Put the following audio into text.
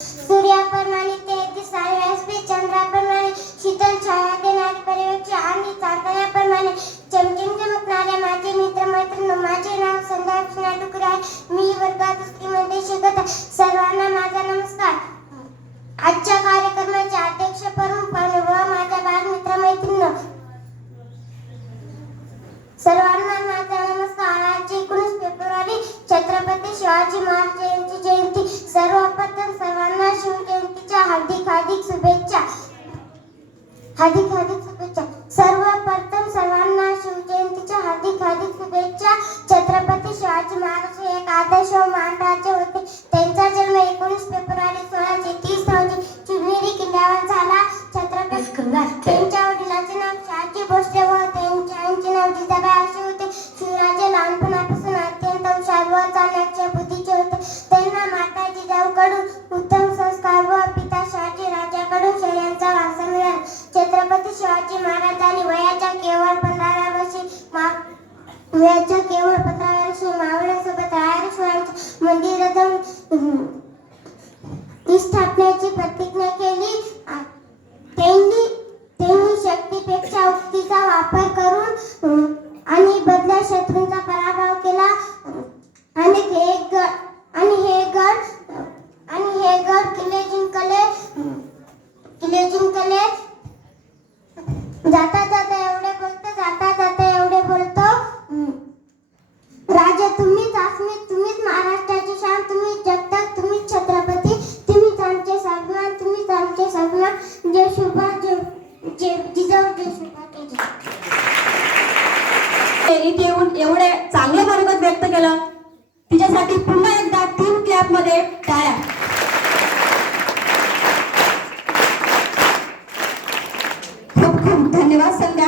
सूर्याप्रमाणे तेहतीस सारे व्यासपीठ, चंद्राप्रमाणे शीतल छाया देणारे परिवेश आणि चांदण्याप्रमाणे चमचम चमकणारे माझे मित्र मैत्रिणी. माझे नाव संध्या कृष्णा डुकरे आहे. मी वर्गात दुसरीमध्ये शिकत आहे. सर्वांना माझा नमस्कार. आजच्या कार्यक्रमाचे अध्यक्ष प्रमुख पाहुणे व माझ्या बालमित्र मैत्रिणी, सर्वांना माझा नमस्कार. आज 19 फेब्रुवारी छत्रपती शिवाजी महाराज यांची जयंती. सर्वप्रथम सर्वांना शिवजयंतीच्या हार्दिक हार्दिक शुभेच्छा. सर्वप्रथम सर्वांना शिवजयंतीच्या हार्दिक हार्दिक शुभेच्छा. छत्रपती शिवाजी महाराज हे एक आदर्श व महान राजे होते. त्यांचा जन्म 19 फेब्रुवारी 1630 रोजी चिरमिरी किल्ल्यावर झाला. छत्रपती त्यांच्या वडिलांचे नाव शहाजी भोसले व त्यांच्या आईचे नाव जिजाबाई असे होते. शिवराजे लहानपणापासून अत्यंत हुशार व चालाक बुद्धीचे होते. त्यांना माता जिजाऊकडून उत्तम संस्कार व पिता शहाजी राजाकडून शौर्याचा वारसा मिळाला. छत्रपती शिवाजी महाराजांनी वयाच्या केवळ 15व्या वर्षी मावळ्यांसोबत रायरेश्वराचे मंदिर जाऊन स्थापनेची प्रतिज्ञा केली. त्यांनी शक्तीपेक्षा युक्तीचा वापर करून आणि बदल्या शत्रूंचा पराभव केला. आणि हे गड किल्ले जिंकले. जाता जाता एवढे बोलतो राजा तुम्हीच अस्मित, तुम्हीच महाराष्ट्राची शान, तुम्हीच जगतात, तुम्हीच छत्रपती, तुम्हीच आमचे स्वाभिमान, तुम्हीच आमचे स्वाभिमान. जय जिजाऊ जय शिवबा. इथे येऊन एवढे चांगले मनोगत व्यक्त केलं तिच्यासाठी पुन्हा एकदा 3 क्लॅप मध्ये टाळ्या. खूप खूप धन्यवाद संध्या.